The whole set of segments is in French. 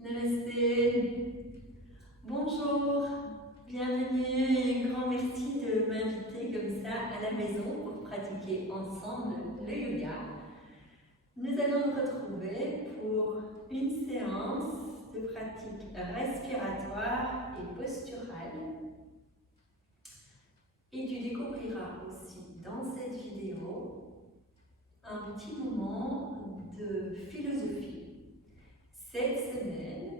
Namasté. Bonjour, bienvenue et un grand merci de m'inviter comme ça à la maison pour pratiquer ensemble le yoga. Nous allons nous retrouver pour une séance de pratique respiratoire et posturale. Et tu découvriras aussi dans cette vidéo un petit moment de philosophie. Cette semaine,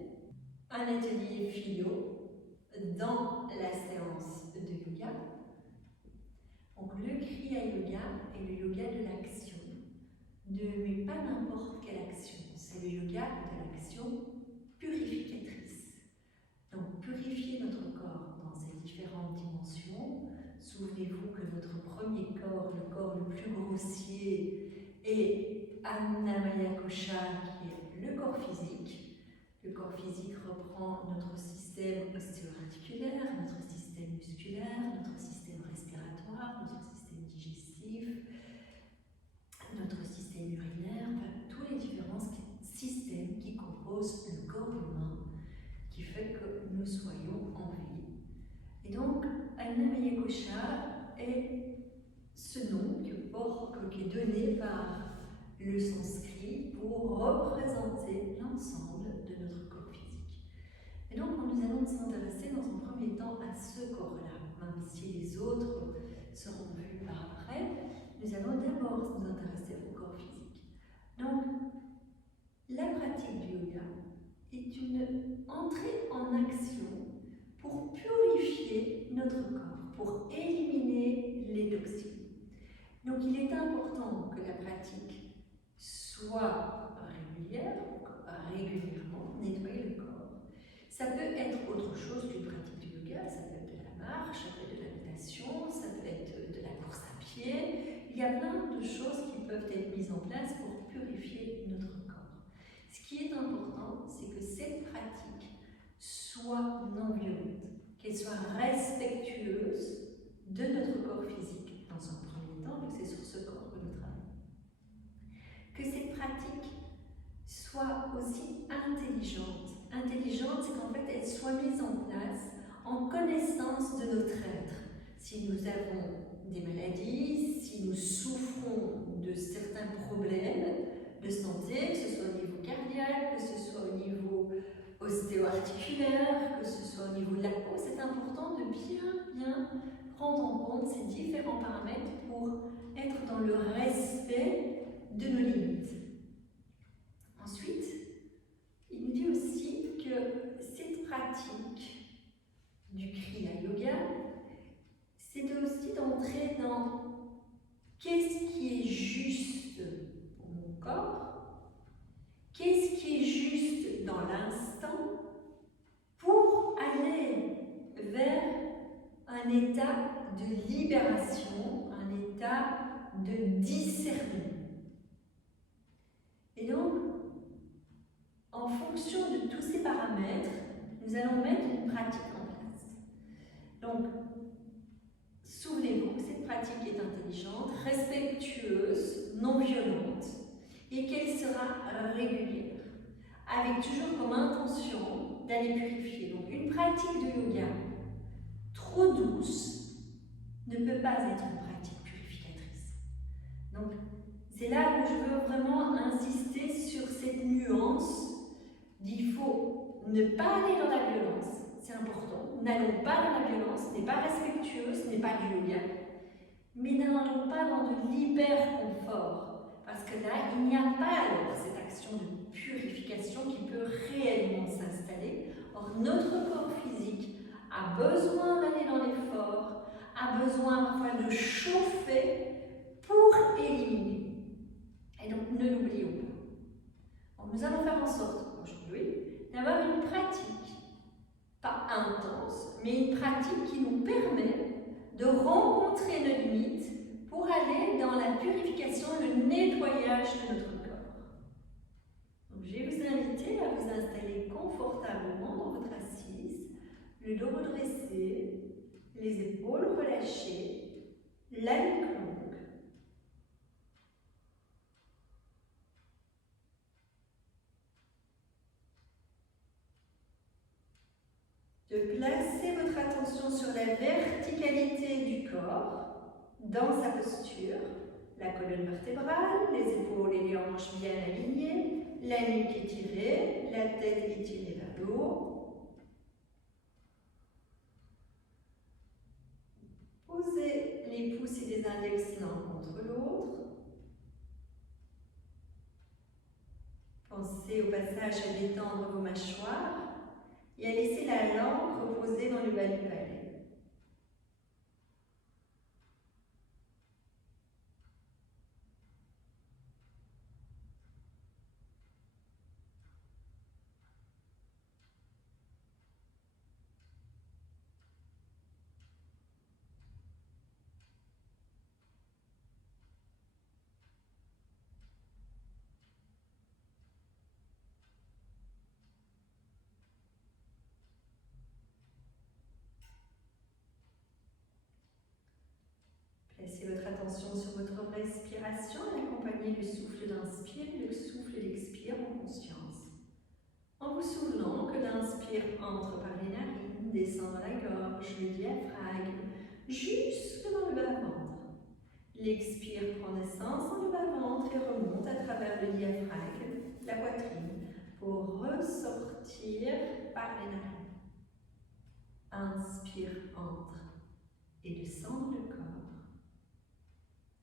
un atelier philo dans la séance de yoga. Donc le Kriya Yoga est le yoga de l'action, mais pas n'importe quelle action, c'est le yoga de l'action purificatrice. Donc purifier notre corps dans ses différentes dimensions. Souvenez-vous que notre premier corps, le corps le plus grossier, est Annamaya Kosha, qui est le corps physique. Le corps physique reprend notre système ostéo-articulaire, notre système musculaire, notre système respiratoire, notre système digestif, notre système urinaire, tous les différents systèmes qui composent le corps humain, qui fait que nous soyons en vie. Et donc, Annamaya Kosha est ce nom qui est donné par le sanskrit pour représenter l'ensemble de notre corps physique. Et donc, nous allons nous intéresser dans un premier temps à ce corps-là, même si les autres seront vus par après. Nous allons d'abord nous intéresser au corps physique. Donc, la pratique du yoga est une entrée en action pour purifier notre corps, pour éliminer les toxines. Donc, il est important que la pratique soit régulière, régulièrement, nettoyer le corps. Ça peut être autre chose qu'une pratique du yoga, ça peut être de la marche, ça peut être de la natation, ça peut être de la course à pied. Il y a plein de choses qui peuvent être mises en place pour purifier notre corps. Ce qui est important, c'est que cette pratique soit non violente, qu'elle soit respectueuse de notre corps physique dans un premier temps, vu que c'est sur ce corps que nous travaillons. Que cette pratique soit aussi intelligente. Intelligente, c'est qu'en fait, elle soit mise en place en connaissance de notre être. Si nous avons des maladies, si nous souffrons de certains problèmes de santé, que ce soit au niveau cardiaque, que ce soit au niveau ostéo-articulaire, que ce soit au niveau de la peau, c'est important de bien prendre en compte ces différents paramètres pour être dans le respect de nos limites. Ensuite, il nous dit aussi que cette pratique du Kriya Yoga, c'est aussi d'entrer dans qu'est-ce qui est juste pour mon corps, qu'est-ce qui est juste dans l'instant, pour aller vers un état de libération, un état de discernement. Et donc, en fonction de tous ces paramètres, nous allons mettre une pratique en place. Donc, souvenez-vous que cette pratique est intelligente, respectueuse, non violente, et qu'elle sera régulière, avec toujours comme intention d'aller purifier. Donc, une pratique de yoga trop douce ne peut pas être une pratique purificatrice. Donc, c'est là où je veux vraiment insister sur cette nuance. Il faut ne pas aller dans la violence, c'est important. N'allons pas dans la violence, ce n'est pas respectueux, ce n'est pas du yoga. Mais n'allons pas dans de l'hyper-confort, parce que là, il n'y a pas alors cette action de purification qui peut réellement s'installer. Or, notre corps physique a besoin d'aller dans l'effort, a besoin parfois de chauffer pour éliminer. Et donc, ne l'oublions pas. Donc, nous allons faire en sorte, aujourd'hui, d'avoir une pratique, pas intense, mais une pratique qui nous permet de rencontrer nos limites pour aller dans la purification, le nettoyage de notre corps. Donc, je vais vous inviter à vous installer confortablement dans votre assise, le dos redressé, les épaules relâchées, la nuque longue. placez votre attention sur la verticalité du corps, dans sa posture, la colonne vertébrale, les épaules et les hanches bien alignées, la nuque étirée, la tête étirée vers le haut. Posez les pouces et les index l'un contre l'autre. Pensez au passage à détendre vos mâchoires et à laisser la langue reposer dans le bas du palais. Placez votre attention sur votre respiration et accompagnez le souffle d'inspire et le souffle d'expire en conscience. En vous souvenant que l'inspire entre par les narines, descend dans la gorge, le diaphragme, jusque dans le bas-ventre. L'expire prend naissance dans le bas-ventre et remonte à travers le diaphragme, la poitrine, pour ressortir par les narines. Inspire, entre et descend le corps.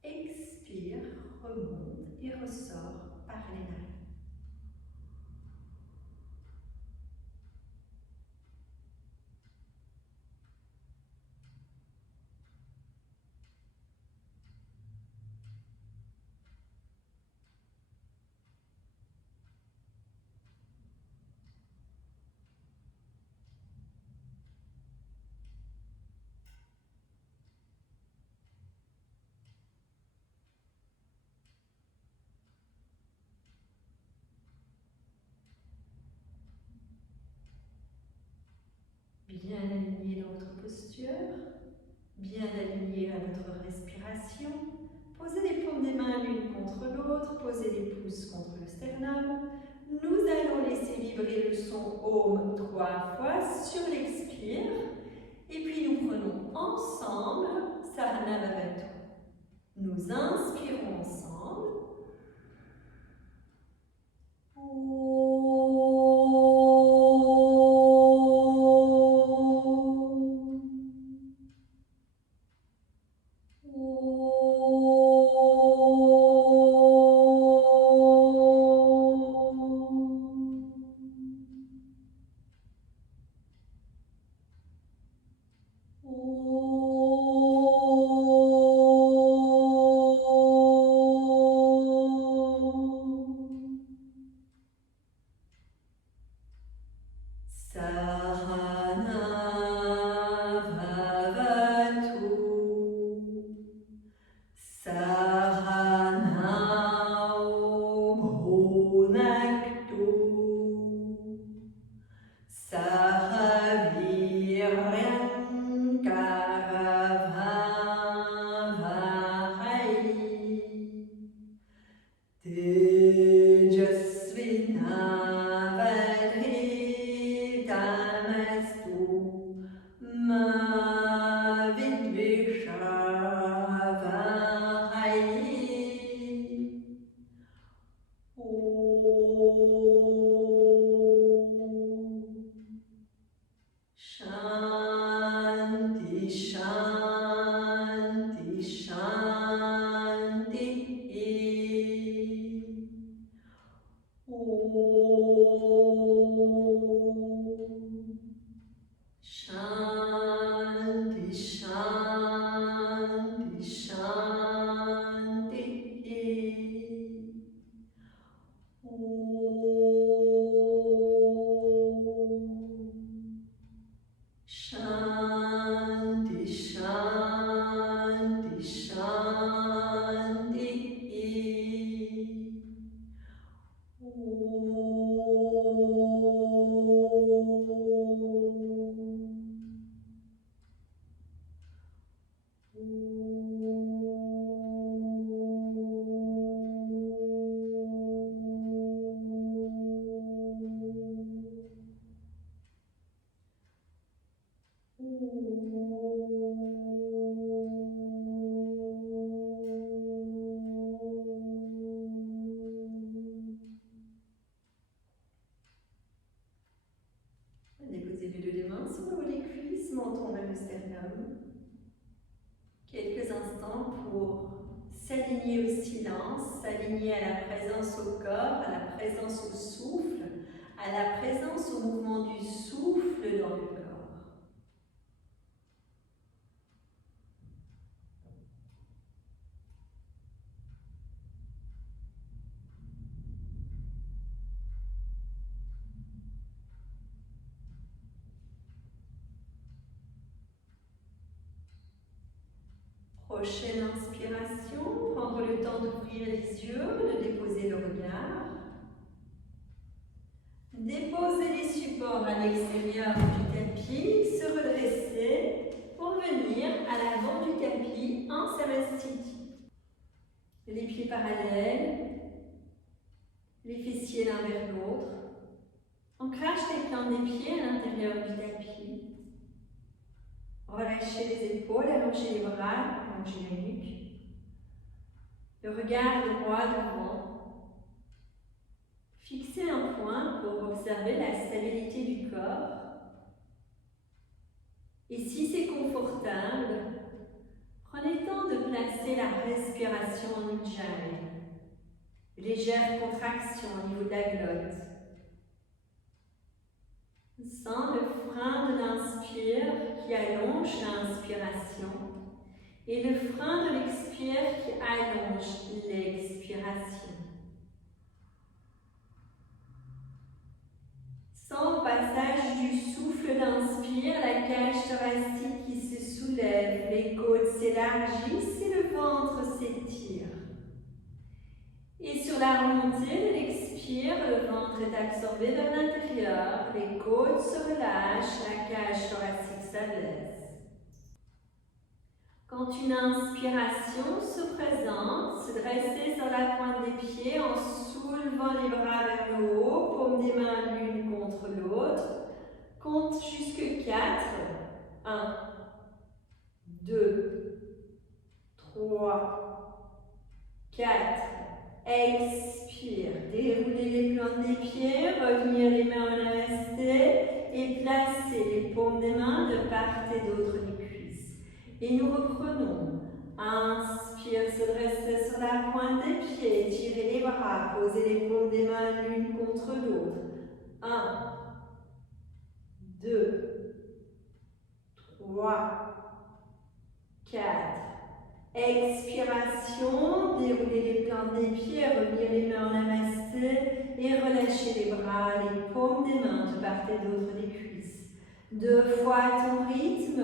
Expire, remonte et ressort par les narines. Bien aligné dans votre posture, bien aligné à votre respiration. Posez les paumes des mains l'une contre l'autre, posez les pouces contre le sternum. Nous allons laisser vibrer le son Om 3 fois sur l'expire. Et puis nous prenons ensemble Sahana Bhavatu. Nous inspirons ensemble. Déposez les deux mains sur le haut des cuisses, menton vers le sternum. Quelques instants pour s'aligner au silence, s'aligner à la présence au corps, à la présence au souffle, à la présence au mouvement du souffle dans le corps. Prochaine inspiration, prendre le temps d'ouvrir les yeux, de déposer le regard. Déposer les supports à l'extérieur du tapis, se redresser pour venir à l'avant du tapis en Samastiti. Les pieds parallèles, les fessiers l'un vers l'autre. Ancrage des plans des pieds à l'intérieur du tapis. Relâchez les épaules, allongez les bras, allongez la nuque. Le regard droit devant. Fixez un point pour observer la stabilité du corps. Et si c'est confortable, prenez le temps de placer la respiration en Ujjayi. Légère contraction au niveau de la glotte. Sans le frein de l'inspire qui allonge l'inspiration et le frein de l'expire qui allonge l'expiration. Sans le passage du souffle d'inspire, la cage thoracique qui se soulève, les côtes s'élargissent et le ventre s'étire. Et sur la remontée de l'expire, le ventre est absorbé vers l'intérieur, les côtes se relâchent, la cage thoracique s'abaisse. Quand une inspiration se présente, se dresser sur la pointe des pieds en soulevant les bras vers le haut, paumes des mains l'une contre l'autre. Compte jusque 4. 1, 2, 3, 4. Expire, déroulez les plantes des pieds, revenir les mains en namasté et placer les paumes des mains de part et d'autre des cuisses. Et nous reprenons. Inspire, se dresser sur la pointe des pieds, tirez les bras, posez les paumes des mains l'une contre l'autre. 1, 2, 3, 4. Expiration, déroulez les plantes des pieds, revenir les mains en namasté et relâchez les bras, les paumes des mains de part et d'autre des cuisses. 2 fois à ton rythme,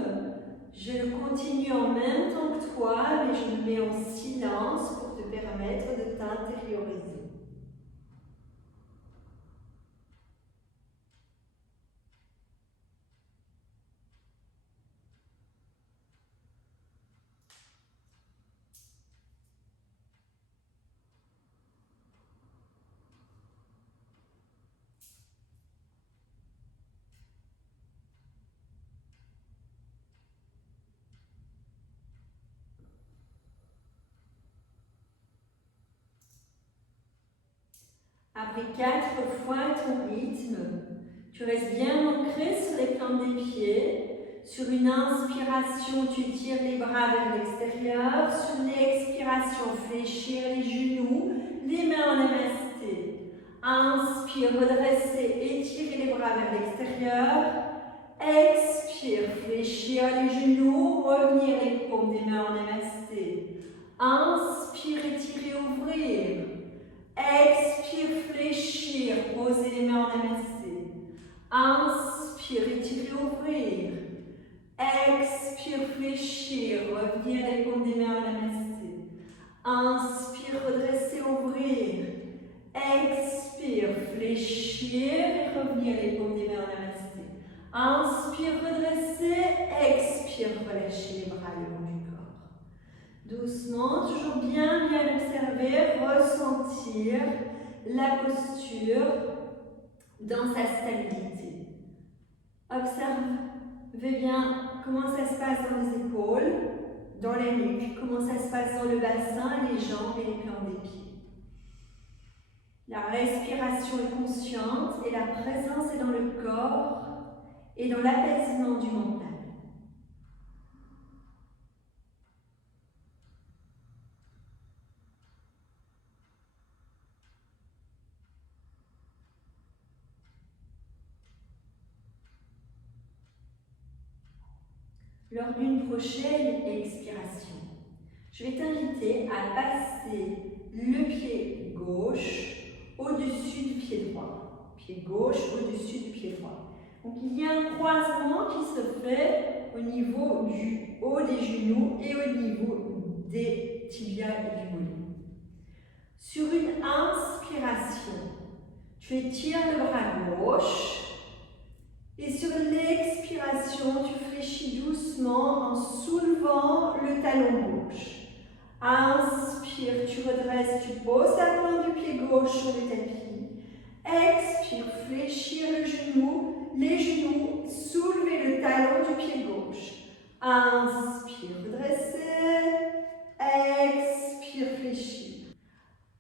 je le continue en même temps que toi, mais je me mets en silence pour te permettre de t'intérioriser. Après 4 fois ton rythme, tu restes bien ancré sur les plantes des pieds. Sur une inspiration, tu tires les bras vers l'extérieur. Sur l'expiration, fléchir les genoux, les mains en namasté. Inspire, redresser, étirer les bras vers l'extérieur. Expire, fléchir les genoux, revenir les paumes des mains en namasté. Inspire, étirer, ouvrir. Expire, fléchir, posez les mains en namasté. Inspire, étirer, ouvrir. Expire, fléchir, revenir les paumes des mains en namasté. Inspire, redresser, ouvrir. Expire, fléchir et revenir les paumes des mains en namasté. Inspire, redresser. Expire, relâcher les bras le long du corps. Doucement, toujours bien observer, ressentir la posture dans sa stabilité. Observez bien comment ça se passe dans les épaules, dans les nuques, comment ça se passe dans le bassin, les jambes et les plans des pieds. La respiration est consciente et la présence est dans le corps et dans l'apaisement du mental. Lors d'une prochaine expiration, je vais t'inviter à passer le pied gauche au-dessus du pied droit. Pied gauche au-dessus du pied droit. Donc il y a un croisement qui se fait au niveau du haut des genoux et au niveau des tibias et du mollet. Sur une inspiration, tu étires le bras gauche. Et sur l'expiration, tu fléchis doucement en soulevant le talon gauche. Inspire, tu redresses, tu poses la plante du pied gauche sur le tapis. Expire, fléchir le genou, les genoux, soulever le talon du pied gauche. Inspire, redresser. Expire, fléchir.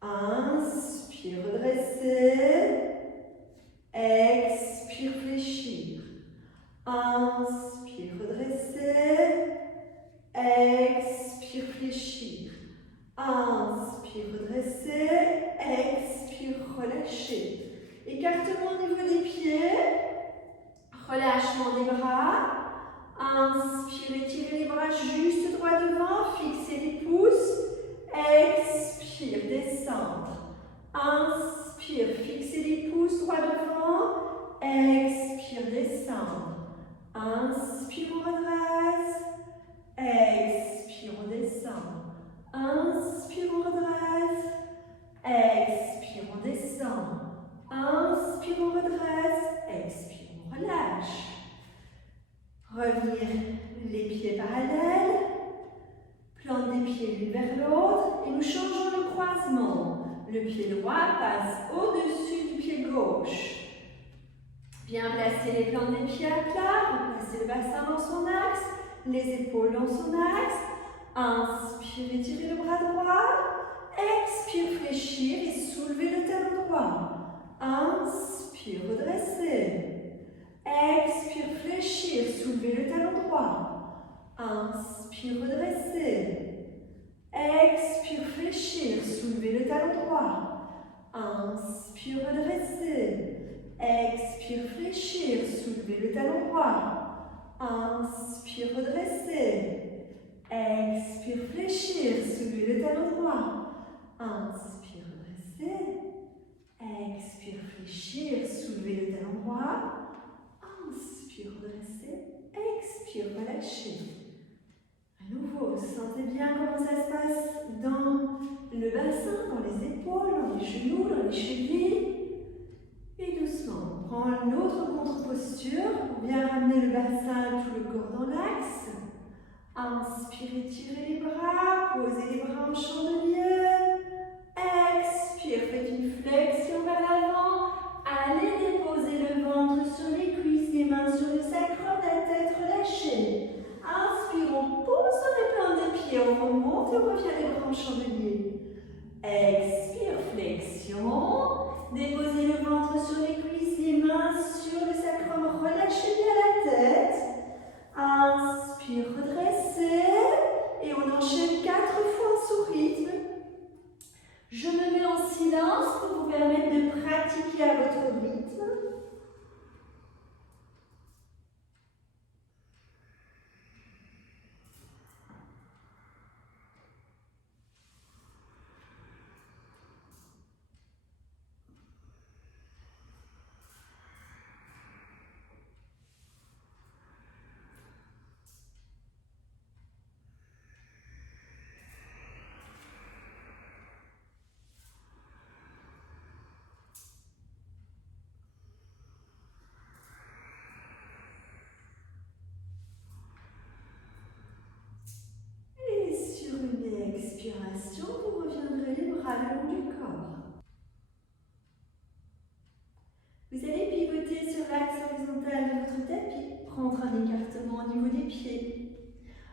Inspire, redresser. Expire, fléchir. Inspire, redresser. Expire, fléchir. Inspire, redresser. Expire, relâcher. Écartement au niveau des pieds. Relâchement des bras. Inspire, étirez les bras juste droit devant. Fixez les pouces. Expire, descendre. Inspire, fixez les pouces droit devant. Expire, descendre. Inspire, on redresse. Expire, on descend. Inspire, on redresse. Expire, on descend. Inspire, on redresse. Expire, on relâche. Revenir les pieds parallèles. Plante des pieds l'une vers l'autre. Et nous changeons le croisement. Le pied droit passe au-dessus du pied gauche. Bien placer les plantes des pieds à plat, placer le bassin dans son axe, les épaules dans son axe. Inspire, étirez le bras droit. Expire, fléchir et soulever le talon droit. Inspire, redresser. Expire, fléchir, soulever le talon droit. Inspire, redresser. Expire, fléchir, soulever le talon droit. Inspire, redresser. Expire, fléchir, soulever le talon droit. Inspire, redresser. Expire, fléchir, soulever le talon droit. Inspire, redresser. Expire, fléchir, soulever le talon droit. Inspire, redresser. Expire, relâcher. À nouveau, sentez bien comment ça se passe dans le bassin, dans les épaules, dans les genoux, dans les chevilles. Et doucement, on prend une autre contre-posture pour bien ramener le bassin, tout le corps dans l'axe. Inspirez, tirez les bras, posez les bras en chandelier. Expire, faites une flexion vers l'avant. Allez déposer le ventre sur les cuisses, les mains sur le sacrum, la tête relâchée. Inspire, on pose sur les plantes des pieds, on remonte et on revient les bras en chandelier. Expire, flexion. Déposez le ventre sur les cuisses, les mains sur le sacrum, relâchez bien la tête. Inspire, redressez. Et on enchaîne 4 fois sous rythme. Je me mets en silence pour vous permettre de pratiquer à votre rythme.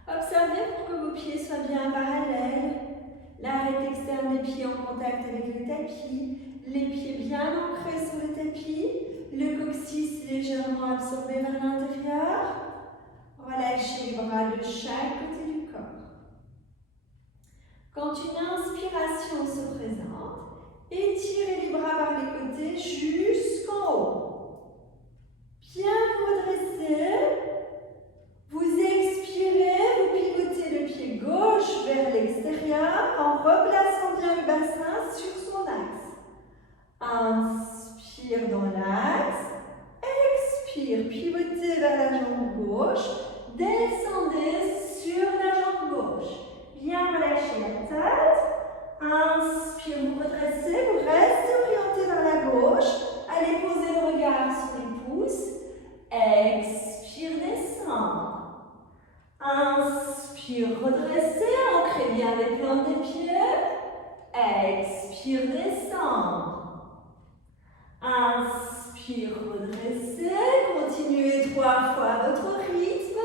Observez pour que vos pieds soient bien parallèles. L'arête externe des pieds en contact avec le tapis. Les pieds bien ancrés sur le tapis. Le coccyx légèrement absorbé vers l'intérieur. Relâchez les bras de chaque côté du corps. Quand une inspiration se présente, étirez les bras vers les côtés jusqu'en haut. Bien vous redresser. Vous expirez, vous pivotez le pied gauche vers l'extérieur en replaçant bien le bassin sur son axe. Inspire dans l'axe. Expire, pivotez vers la jambe gauche. Descendez sur la jambe gauche. Bien relâchez la tête. Inspire, vous redressez, vous restez orienté vers la gauche. Allez poser le regard sur les pouces. Expire, descendre. Inspire, redressez, ancrez bien les plantes des pieds. Expire, descendre. Inspire, redressez, continuez 3 fois à votre rythme.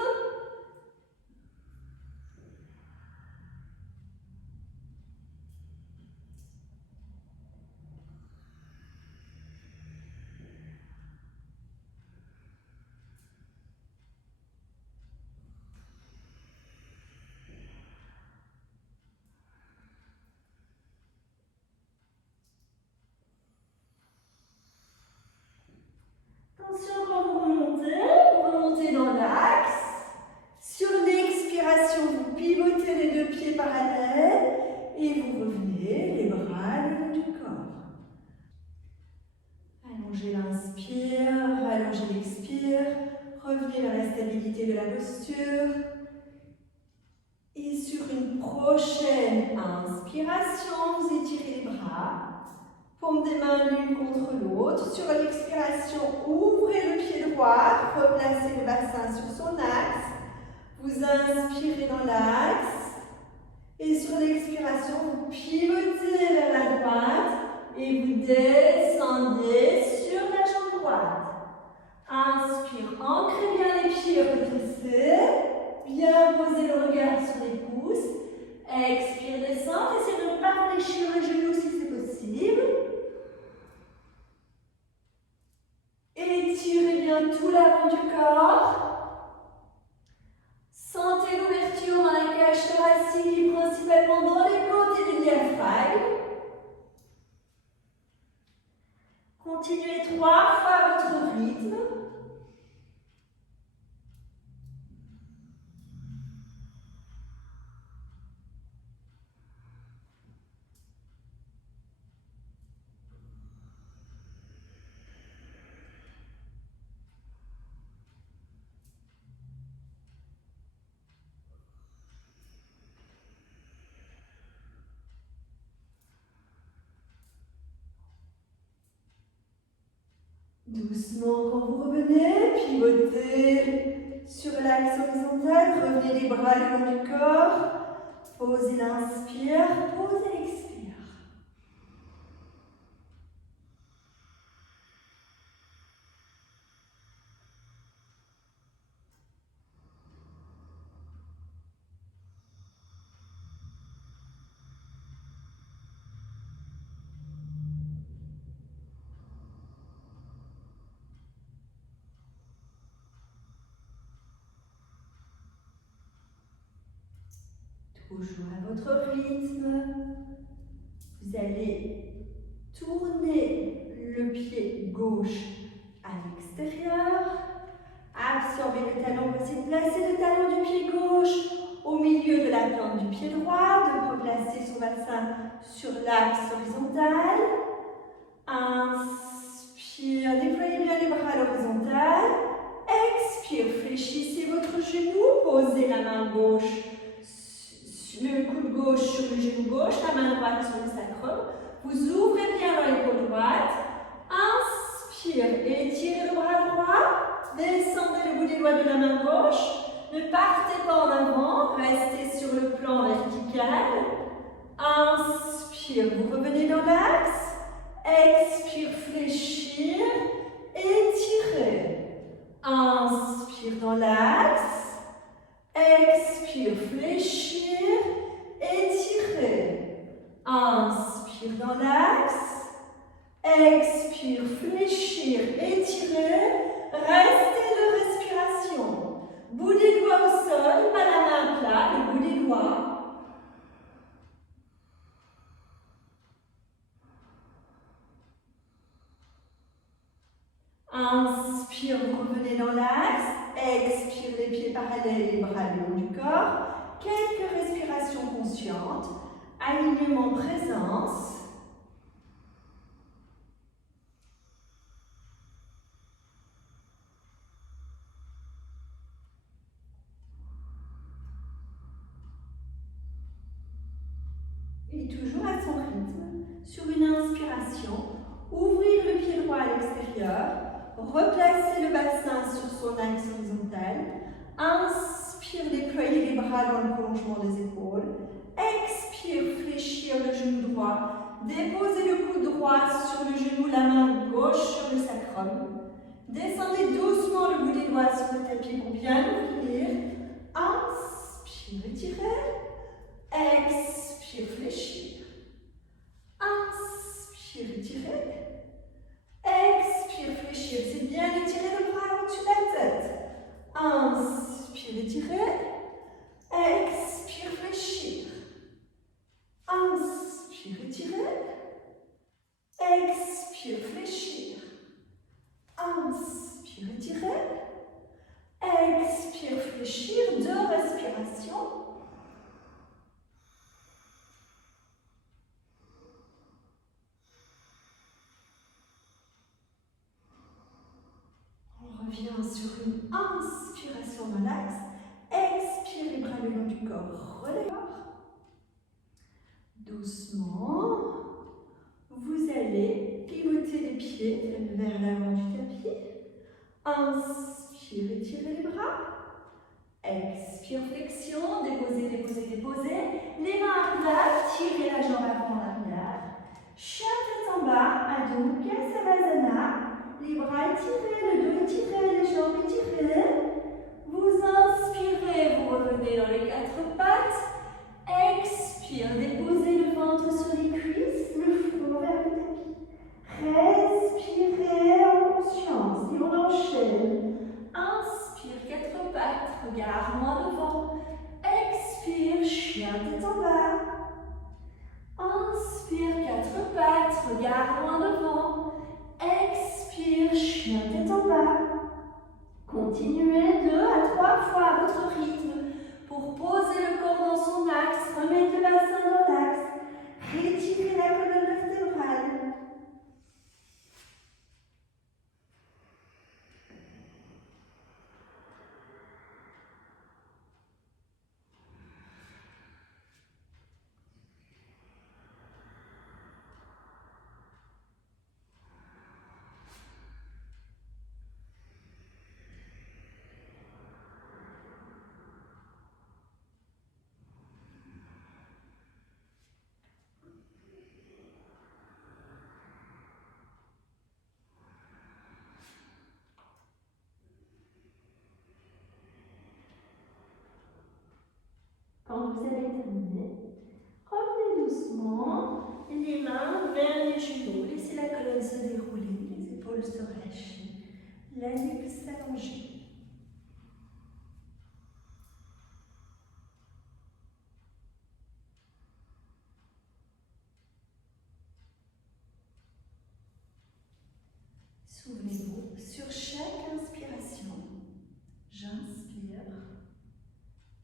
Attention quand vous remontez dans l'axe. Sur l'expiration, vous pivotez les 2 pieds parallèles et vous revenez les bras le long du corps. Allongez l'inspire, allongez l'expire, revenez vers la stabilité de la posture. Et sur une prochaine inspiration, vous étirez les bras. Paume des mains l'une contre l'autre. Sur l'expiration, ouvrez le pied droit, replacez le bassin sur son axe. Vous inspirez dans l'axe. Et sur l'expiration, vous pivotez vers la droite et vous descendez sur la jambe droite. Inspire, ancrez bien les pieds, redressez. Bien poser le regard sur les pouces. Expire, descendre. Essayez de ne pas fléchir le genou si c'est possible. Étirez bien tout l'avant du corps. Sentez l'ouverture dans la cage thoracique, principalement dans les côtés du diaphragme. Continuez 3 fois à votre rythme. Doucement, quand vous revenez, pivotez sur l'axe horizontal, revenez les bras le long du corps, posez l'inspire, posez l'expire. Toujours à votre rythme, vous allez tourner le pied gauche à l'extérieur, absorber le talon, vous essayez de placer le talon du pied gauche au milieu de la plante du pied droit, de replacer son bassin sur l'axe horizontal. Inspire, déployez bien les bras à l'horizontale. Expire, fléchissez votre genou, posez la main gauche, le coude gauche sur le genou gauche, la main droite sur le sacrum. Vous ouvrez bien l'épaule droite. Inspire, étirez le bras droit. Descendez le bout des doigts de la main gauche. Ne partez pas en avant, restez sur le plan vertical. Inspire, vous revenez dans l'axe. Expire, fléchir. Étirez. Inspire dans l'axe. Expire, Inspire, vous revenez dans l'axe. Expire, les pieds parallèles, les bras le long du corps. Quelques respirations conscientes. Alignement, présence. Et toujours à son rythme. Sur une inspiration, ouvrir le pied droit à l'extérieur. Replacer le bassin sur son axe horizontal. Inspire, déployer les bras dans le prolongement des épaules. Expire, fléchir le genou droit. Déposez le coude droit sur le genou, la main gauche sur le sacrum. Descendez doucement le bout des doigts sur le tapis pour bien ouvrir. Inspire, étirez. Expire, fléchir. Inspire, étirez. Expire, fléchir. C'est bien étirer le bras au-dessus de la tête. Inspire, étirez. Expire, fléchir. Inspire, étirez. Expire, fléchir. Inspire, étirez. Expire, fléchir. 2 respirations. On revient sur une inspiration dans l'axe. Expire, les bras le long du corps. Relève. Doucement, vous allez pivoter les pieds vers l'avant du tapis. Inspire, étirez les bras. Expire, flexion, déposez, déposez, déposez. Les mains à plat, tirez la jambe avant en arrière. Chien tête en bas, Adho Mukha Savasana. Les bras étirés, le dos étiré, les jambes étirées. Vous inspirez, vous revenez dans les 4 pattes. Expire, déposez le ventre sur les cuisses, le front vers le tapis. Respirez en conscience et on enchaîne. Inspire, 4 pattes, regard loin devant. Expire, chien tête en bas. Inspire, 4 pattes, regard loin devant. Expire, chien tête en bas. Continuez 2 à 3 fois à votre rythme pour poser le corps dans son axe, remettre le bassin dans l'axe, retirer la colonne vertébrale. Quand vous avez terminé, revenez doucement, les mains vers les genoux, laissez la colonne se dérouler, les épaules se relâcher, la nuque s'allonger. Souvenez-vous, sur chaque inspiration, j'inspire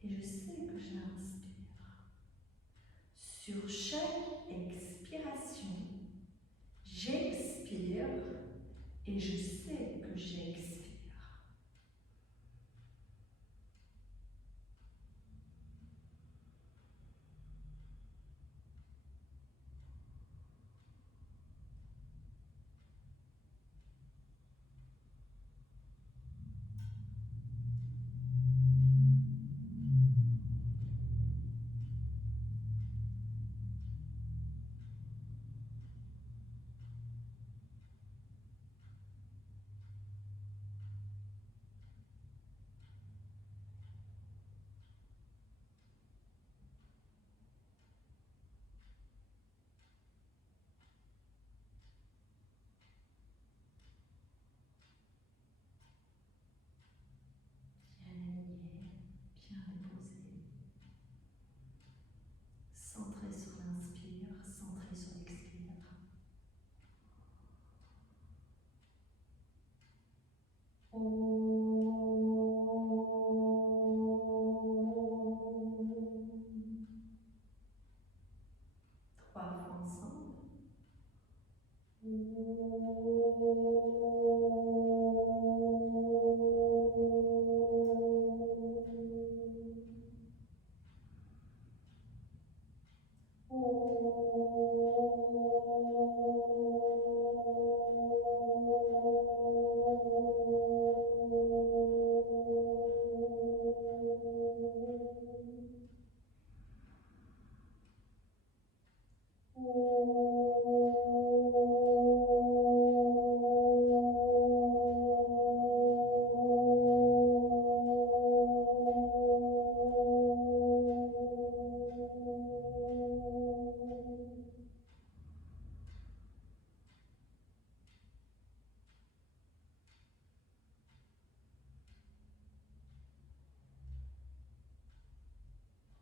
et je sais que j'inspire. Sur chaque expiration, j'expire et je sais que j'expire.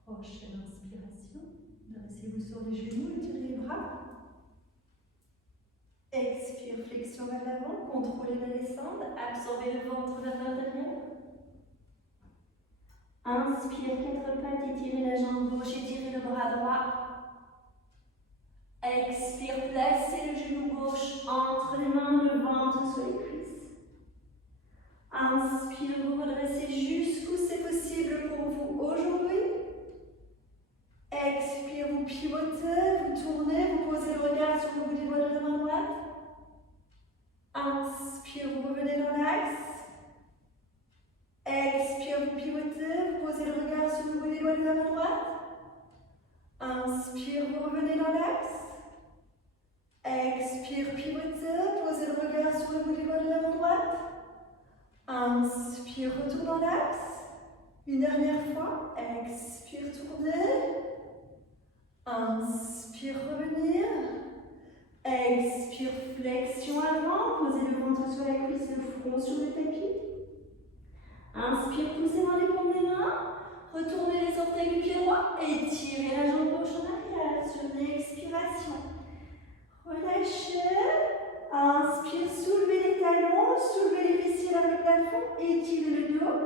Prochaine inspiration. Dressez-vous sur les genoux, étirez les bras. Expire, flexion vers l'avant, contrôlez la descente, absorbez le ventre vers l'intérieur. Inspire, quatre pattes, étirez la jambe gauche, étirez le bras droit. Expire, placez le genou gauche entre les mains, le ventre sur les cuisses. Inspire, vous redressez jusqu'où c'est possible pour vous aujourd'hui. Expire, vous pivotez, vous tournez, vous posez le regard sur le bout des doigts de la main droite. Inspire, vous revenez dans l'axe. Expire, vous pivotez, vous posez le regard sur le bout des doigts de la main droite. Inspire, vous revenez dans l'axe. Expire, pivotez, posez le regard sur le bout des doigts de la main droite. Inspire, retour dans l'axe. Une dernière fois. Expire, tournez. Inspire, revenir. Expire, flexion avant. Posez le ventre sur la cuisse, le front sur le tapis. Inspire, poussez dans les paumes des mains. Retournez les orteils du pied droit. Étirez la jambe gauche en arrière sur l'expiration. Relâchez. Inspire, soulevez les talons, soulevez les fessiers vers le plafond, étirez le dos.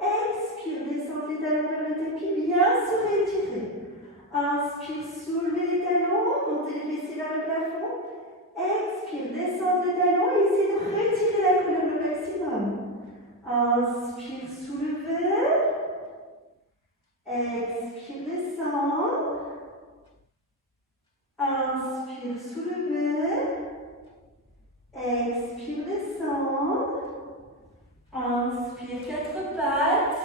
Expire, descendez les talons vers le tapis, bien sûr étirez. Inspire, soulevez les talons, montez les fessiers vers le plafond. Expire, descendez les talons et essayez de retirer la colonne au maximum. Inspire, soulevez. Expire, descendre. Inspire, soulevez. Expire, descendre. Inspire, quatre pattes.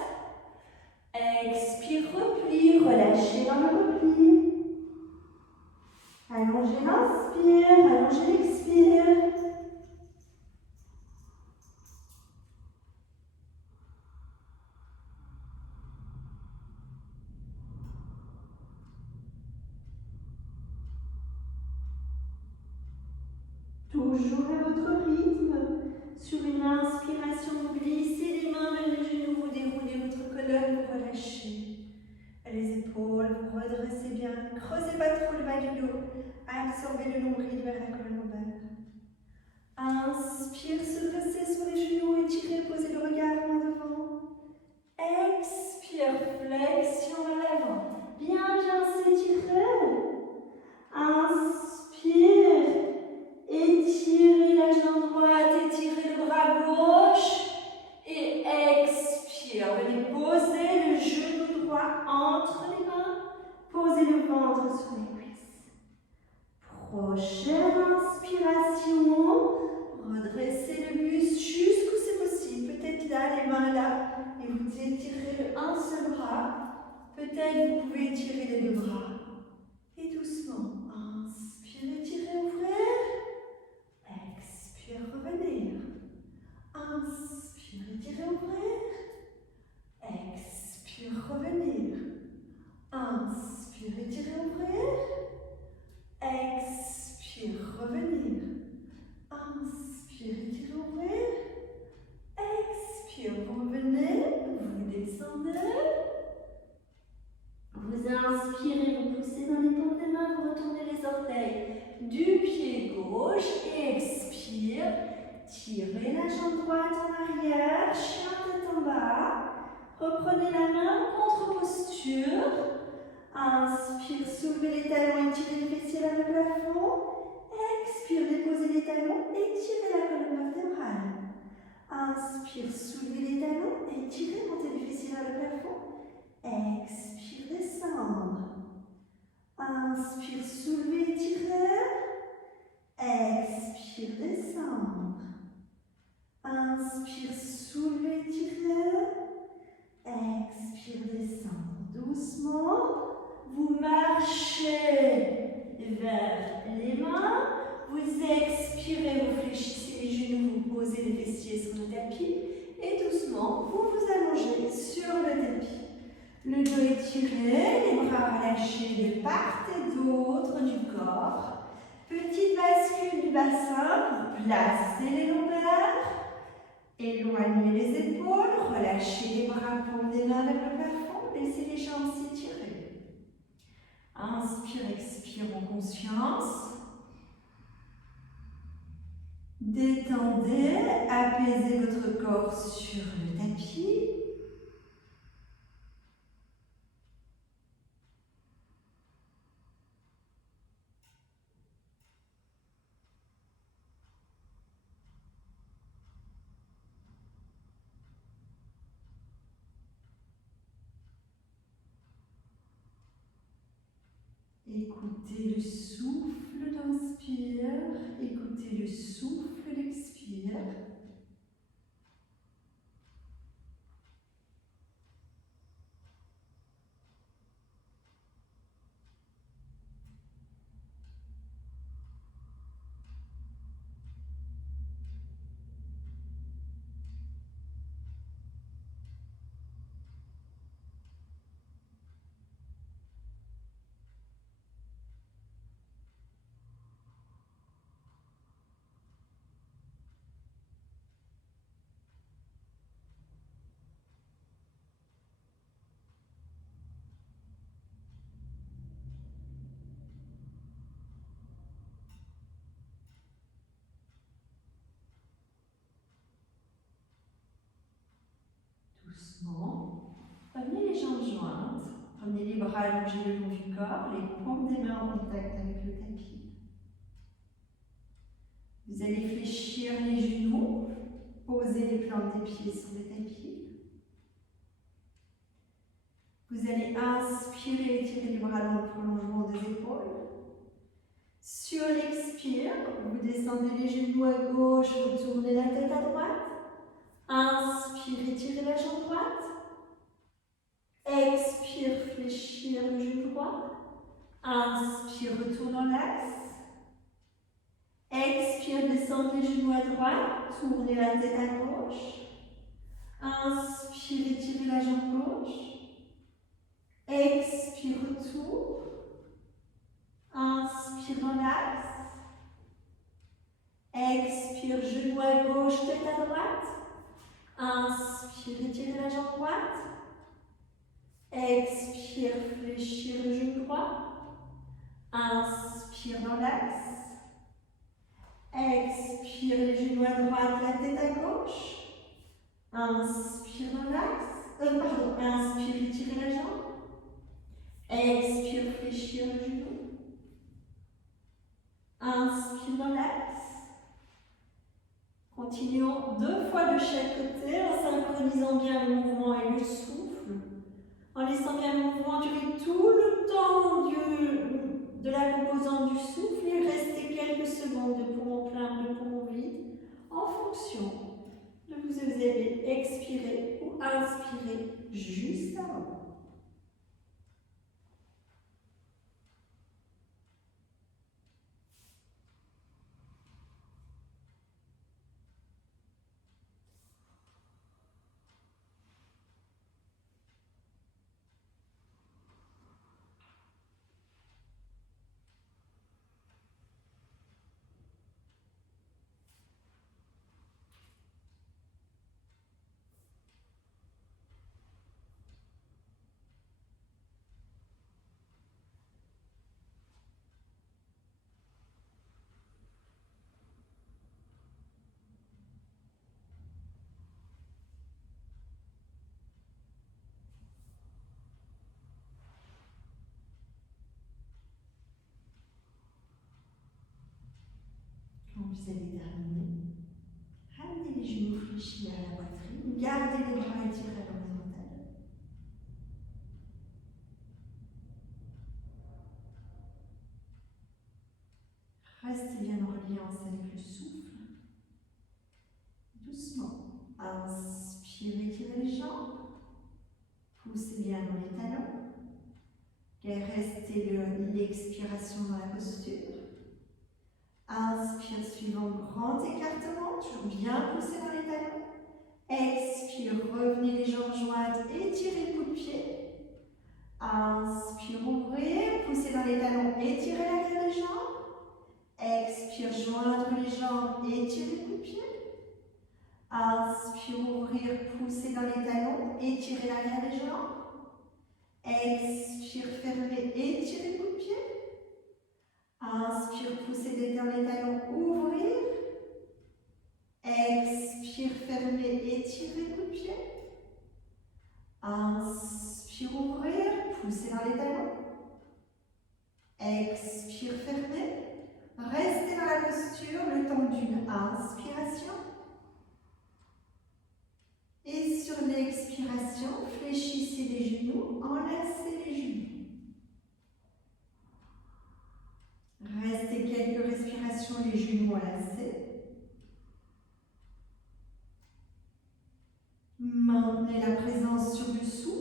Expire, repli. Relâchez dans le repli. Allongez l'inspire, allongez l'expire. Toujours à votre rythme. Sur une inspiration, vous glissez les mains vers les genoux, vous déroulez votre colonne, vous relâchez les épaules, vous redressez bien. Creusez pas trop le bas du dos. Absorbez le nombril vers la colonne lombaire. Inspire, se dresser sur les genoux, étirez, posez le regard loin devant. Expire, flexion vers l'avant. Bien s'étirer. Inspire. Étirez la jambe droite, étirez le bras gauche et expire. Venez poser le genou droit entre les mains, posez le ventre sur les cuisses. Prochaine inspiration, redressez le buste jusqu'où c'est possible. Peut-être là, les mains là, et vous étirez un seul bras. Peut-être vous pouvez étirer les deux bras. Et doucement, inspire, étirez, ouvrez. Expire, revenir. Inspire, étirez, ouvrir. Expire, revenir. Inspire, étirez, ouvrir. Expire, revenir. Inspire, étirez, ouvrir. Expire, revenez. Vous descendez. Vous inspirez, vous poussez dans les paumes des mains, vous retournez les orteils du pied gauche. Expire, tirez la jambe droite en arrière, chien tête en bas. Reprenez la main en contre-posture. Inspire, soulevez les talons, étirez les fessiers vers le plafond. Expire, déposez les talons, étirez la colonne vertébrale. Inspire, soulevez les talons, étirez, montez les fessiers vers le plafond. Expire, descendre. Inspire, soulevez, étirez. Expire, descendre. Inspire, soulevez, étirez. Expire, descendre. Doucement, vous marchez vers les mains. Vous expirez, vous fléchissez les genoux, vous posez les fessiers sur le tapis. Et doucement, vous vous allongez sur le tapis. Le dos étiré, les bras relâchés de part et d'autre du corps. Petite bascule du bassin pour placer les lombaires. Éloignez les épaules, relâchez les bras, paumes des mains vers le plafond. Laissez les jambes s'étirer. conscience. Détendez, apaisez votre corps sur le tapis. Écoutez le souffle d'inspire, écoutez le souffle d'expire. Doucement, prenez les jambes jointes, prenez les bras allongés le long du corps, les paumes des mains en contact avec le tapis. Vous allez fléchir les genoux, poser les plantes des pieds sur le tapis. Vous allez inspirer, étirer les bras dans le prolongement des épaules. Sur l'expire, vous descendez les genoux à gauche, vous tournez la tête à droite. Inspire, étirez la jambe droite. Expire, fléchir le genou droit. Inspire, retourne en l'axe. Expire, descendre les genoux à droite. Tournez la tête à gauche. Inspire, étirez la jambe gauche. Expire, retour. Inspire dans l'axe. Expire, genou à gauche, tête à droite. Inspire, étirez la jambe droite. Expire, fléchir le genou droit. Inspire dans l'axe. Expire les genoux à droite, la tête à gauche. Inspire dans l'axe. Inspire, étirez la jambe. Expire, fléchir le genou. Inspire dans l'axe. Continuons 2 fois de chaque côté en synchronisant bien le mouvement et le souffle. En laissant bien le mouvement durer tout le temps de la composante du souffle et rester quelques secondes de poumon plein, de poumon vide, en fonction de ce que vous avez expiré ou inspiré juste avant. Quand vous allez terminer, ramenez les genoux fléchis à la poitrine, gardez les bras étirés à l'horizontale. Restez bien en reliance avec le souffle. Doucement, inspirez, étirez les jambes, poussez bien dans les talons. Restez l'expiration dans la posture. Inspire, suivant grand écartement, toujours bien poussé dans les talons. Expire, revenez les jambes jointes, étirez le bout de pied. Inspire, ouvrez, poussez dans les talons, étirez l'arrière des jambes. Expire, joindre les jambes, étirez le bout de pied. Inspire, ouvrir, poussez dans les talons, étirez l'arrière des jambes. Expire, fermez, étirez le bout de pied. Inspire, poussez, détendre les talons, ouvrir. Expire, fermer, étirer le coup de pied. Inspire, ouvrir, poussez vers les talons. Expire, fermer. Restez dans la posture le temps d'une inspiration. Et sur l'expiration, fléchissez les genoux, enlacez les genoux. Restez quelques respirations, les genoux enlacés. Maintenez la présence sur le souffle.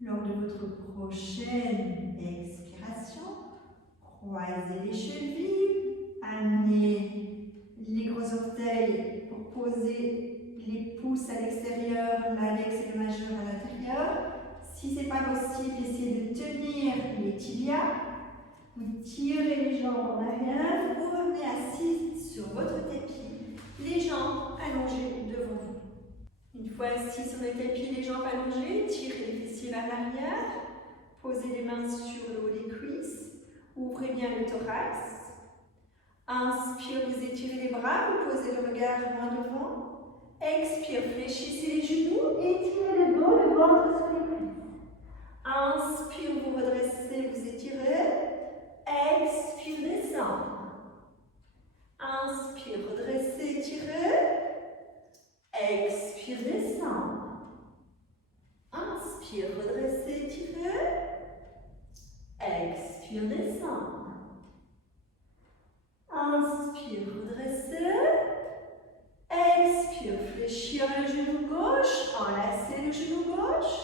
Lors de votre prochaine expiration, croisez les chevilles, amenez les gros orteils pour poser les pouces à l'extérieur, l'index et le majeur à l'intérieur. Si ce n'est pas possible, essayez de tenir les tibias. Vous tirez les jambes en arrière, vous revenez assis sur votre tapis, les jambes allongées devant vous. Une fois assis sur le tapis, les jambes allongées, tirez les fessiers vers l'arrière, posez les mains sur le haut des cuisses, ouvrez bien le thorax. Inspire, vous étirez les bras, vous posez le regard loin devant. Expire, fléchissez les genoux, étirez le dos, le ventre sur les cuisses. Inspire, vous redressez, vous étirez. Expire, descendre. Inspire, redressez, étirez. Expire, descendre. Inspire, redressez, étirez. Expire, descendre. Inspire, redressez. Expire, fléchir le genou gauche, enlacez le genou gauche.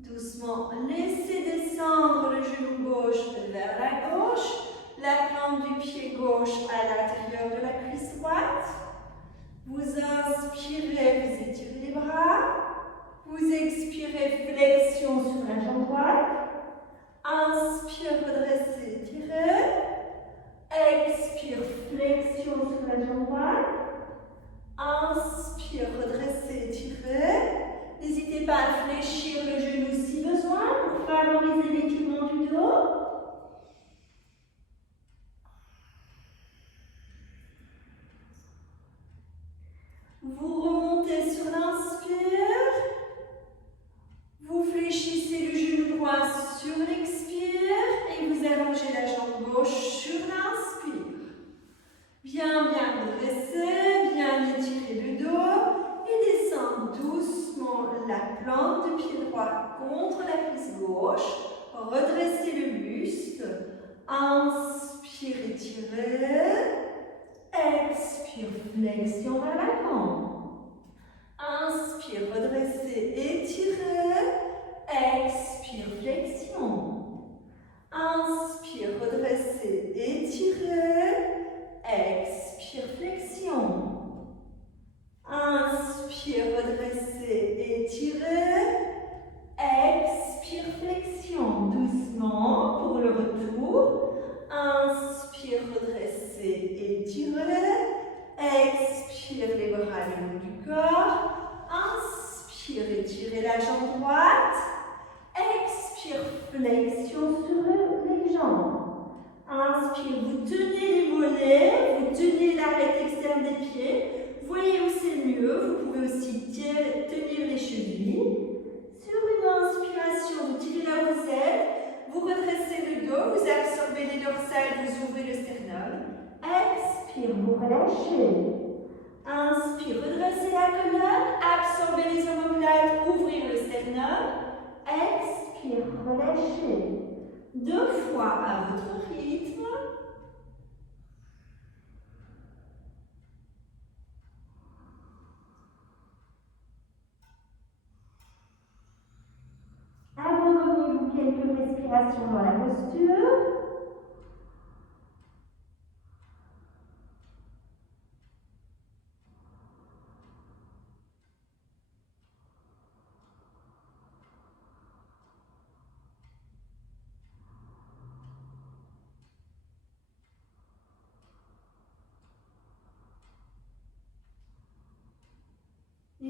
Doucement, laissez descendre le genou gauche vers la gauche, la plante du pied gauche à l'intérieur de la cuisse droite. Vous inspirez, vous étirez les bras. Vous expirez, flexion sur la jambe droite. Inspire, redressez, étirez. Expire, flexion sur la jambe droite. Inspire, redressez, étirez. N'hésitez pas à fléchir le genou si besoin pour favoriser l'étirement du dos. Vous remontez sur l'inspire. Vous fléchissez le genou droit sur l'expire et vous allongez la jambe gauche sur l'inspire. Bien redresser, bien étirer le dos et descendre doucement la plante du pied droit contre la cuisse gauche. Redressez le buste. Inspire, étirez. Expire, flexion vers l'avant. Inspire, redressez, étirez. Expire, flexion. Inspire, redressez, étirez. Expire, flexion. Inspire, redressez, étirez. Expire, flexion. Doucement pour le retour. Inspire, redressez, étirez. Expire, les bras le long du corps. Inspire, étirez la jambe droite. Expire, flexion sur les jambes. Inspire, vous tenez les mollets, vous tenez l'arête externe des pieds. Voyez où c'est mieux. Vous pouvez aussi tenir les chevilles. Sur une inspiration, vous tirez là où vous êtes. Vous redressez le dos, vous absorbez les dorsales, vous ouvrez le sternum. Expire, vous relâchez. Inspire, redressez la colonne, absorbez les omoplates, ouvrez le sternum. Expire, relâchez. 2 fois à votre rythme. Abandonnez-vous quelques respirations dans la posture.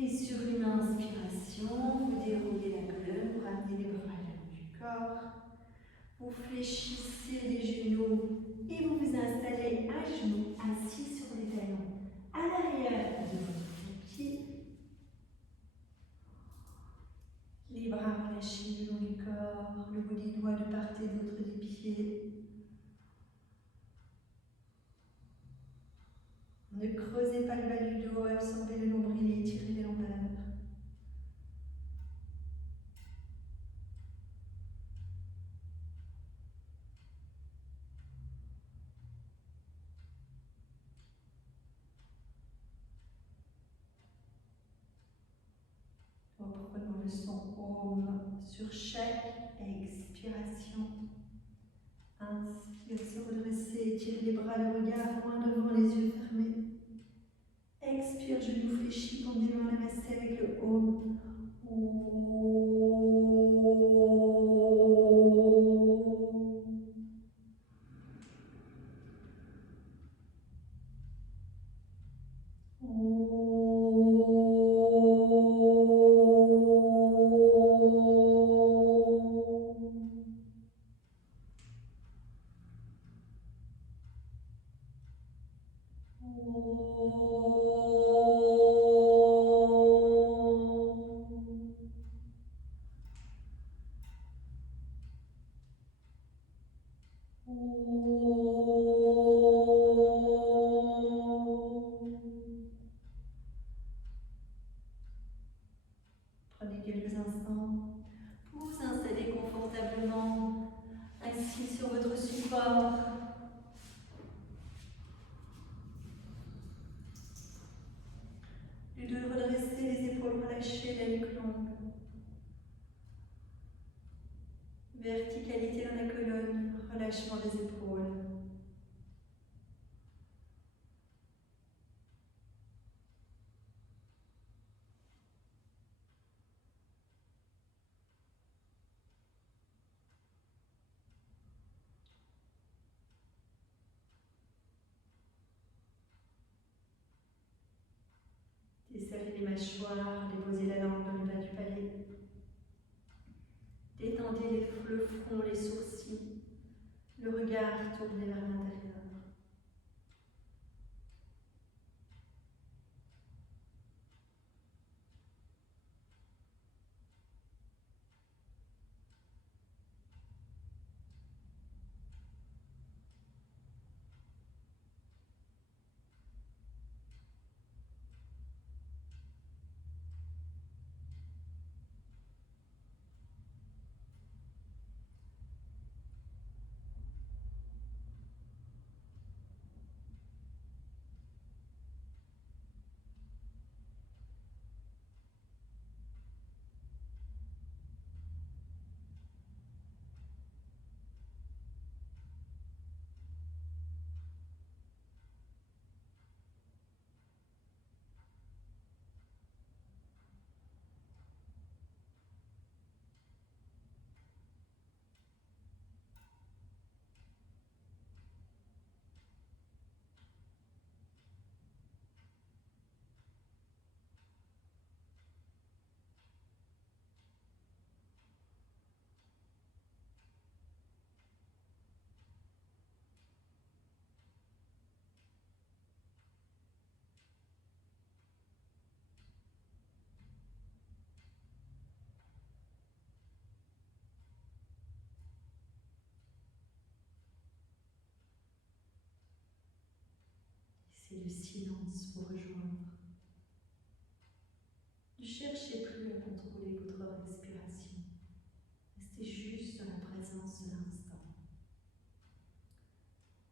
Et sur une inspiration, vous déroulez la colonne, vous ramenez les bras le long du corps. Vous fléchissez les genoux et vous vous installez à genoux, assis sur les talons, à l'arrière de votre pied. Les bras relâchés le long du corps, le bout des doigts de part et d'autre des pieds. Ne creusez pas le bas du dos, absorbez le nombril et étirez les lombaires. Reprenons le son Om sur chaque expiration. Inspire, se redresser, étirez les bras, le regard loin devant, les yeux fermés. Expire, genoux fléchis, pendule en namasté avec le Om. Prenez quelques instants pour vous installer confortablement, assis sur votre support. Du dos redresser, les épaules relâchées, la nuque longue. Verticalité dans la colonne, relâchement des épaules. Desserrez les mâchoires, déposez la langue dans le bas du palais. Détendez le front, les sourcils, le regard tourné vers l'intérieur. C'est le silence pour rejoindre. Ne cherchez plus à contrôler votre respiration. Restez juste dans la présence de l'instant.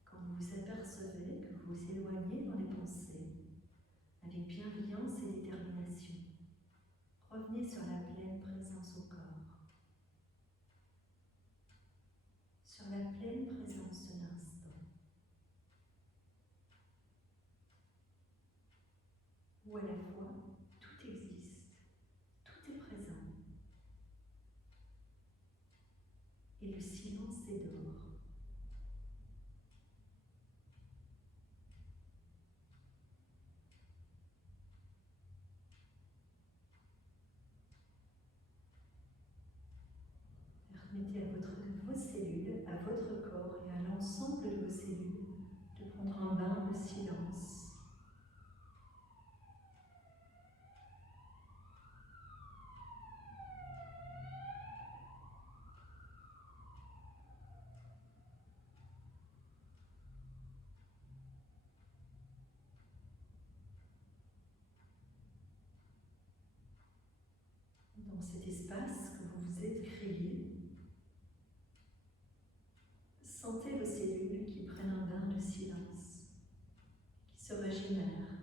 Quand vous vous apercevez que vous vous éloignez dans les pensées, avec bienveillance et détermination, revenez sur la pleine présence au corps, sur la pleine présence de l'instant. Où à la fois tout existe, tout est présent, et le silence est dehors. Permettez à vos cellules, à votre corps et à l'ensemble de vos cellules de prendre un bain de silence. Dans cet espace que vous vous êtes créé, sentez vos cellules qui prennent un bain de silence, qui se régénèrent,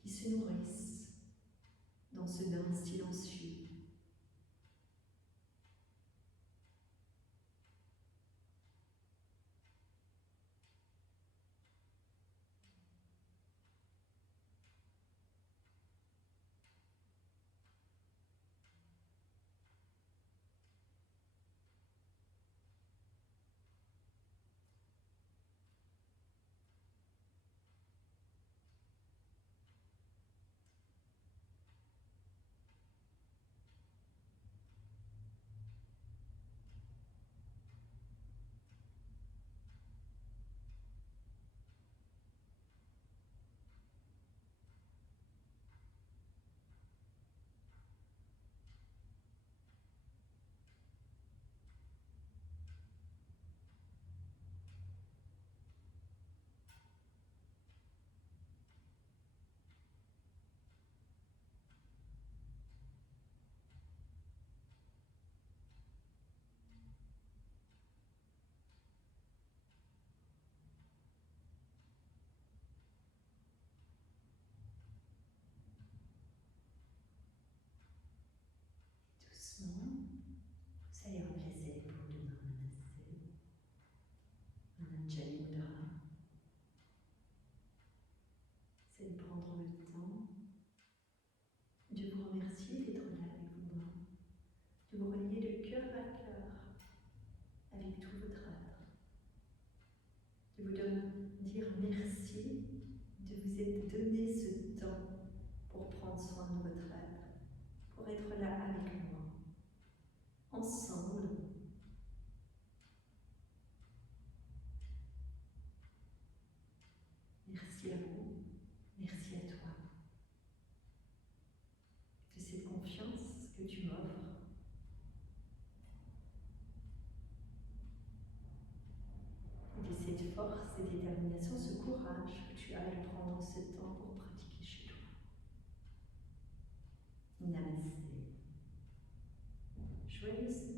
qui se nourrissent dans ce bain silencieux. Doucement, vous allez replacer les paumes de main Namasté, Anjali Mudra. C'est de prendre le temps de vous remercier d'être là avec vos mains, de vous relier de cœur à cœur avec tout votre être, de vous dire merci de vous être donné ce temps pour prendre soin de votre être, pour être là avec moi. Ensemble, merci à vous, merci à toi, de cette confiance que tu m'offres, de cette force et détermination, ce courage que tu as de prendre ce temps pour pratiquer chez toi. Namasté. Joyeuse